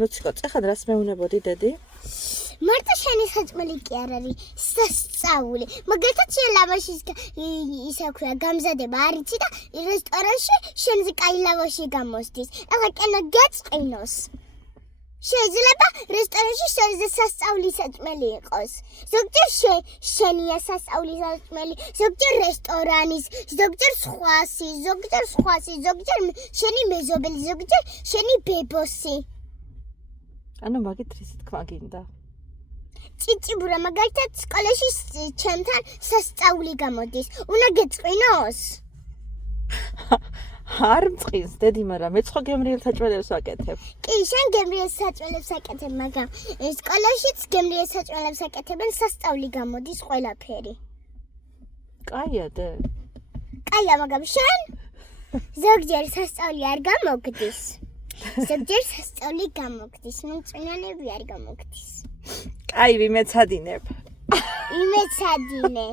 ნუციკო, წეხად რას მეუნებოდი, დედი? მარტო შენი საჭმელი კი არ არის სასწაული. მაგალითად შენ ლავაშის ისე ქვია გამზადება არ იცი და რესტორანში შენზე კაი ლავაში გამოსდის. ახლა კენა გეწყინოს. შეიძლება რესტორანში შენზე სასწაული საჭმელი იყოს. ზოგჯერ შენია სასწაული საჭმელი, ზოგჯერ რესტორანის, ზოგჯერ სხვასი, ზოგჯერ შენი მეზობელი, ზოგჯერ შენი ბებოსი. ანუ მაგით რისი თქვა გინდა? ჭიჭიბურა მაგალითად სკოლაში ჩემთან სასწაული გამოდის. უნდა გეწყინოს? არ მწყინს, დედი, მაგრამ მე სხვა გემრიელ საჭმელებს ვაკეთებ. კი, შენ გემრიელ საჭმელებს აკეთებ, მაგრამ სკოლაშიც გემრიელ საჭმელებს აკეთებენ, სასწაული გამოდის ყველაფერი. კაია, დე. კაია, მაგრამ შენ ზოგჯერ სასწაული არ გამოგდის. ზოგჯერ სასწაული გამოგდის, მომწვანეები არ გამოგდის. კაი, ვიმეცადინებ. იმეცადინე.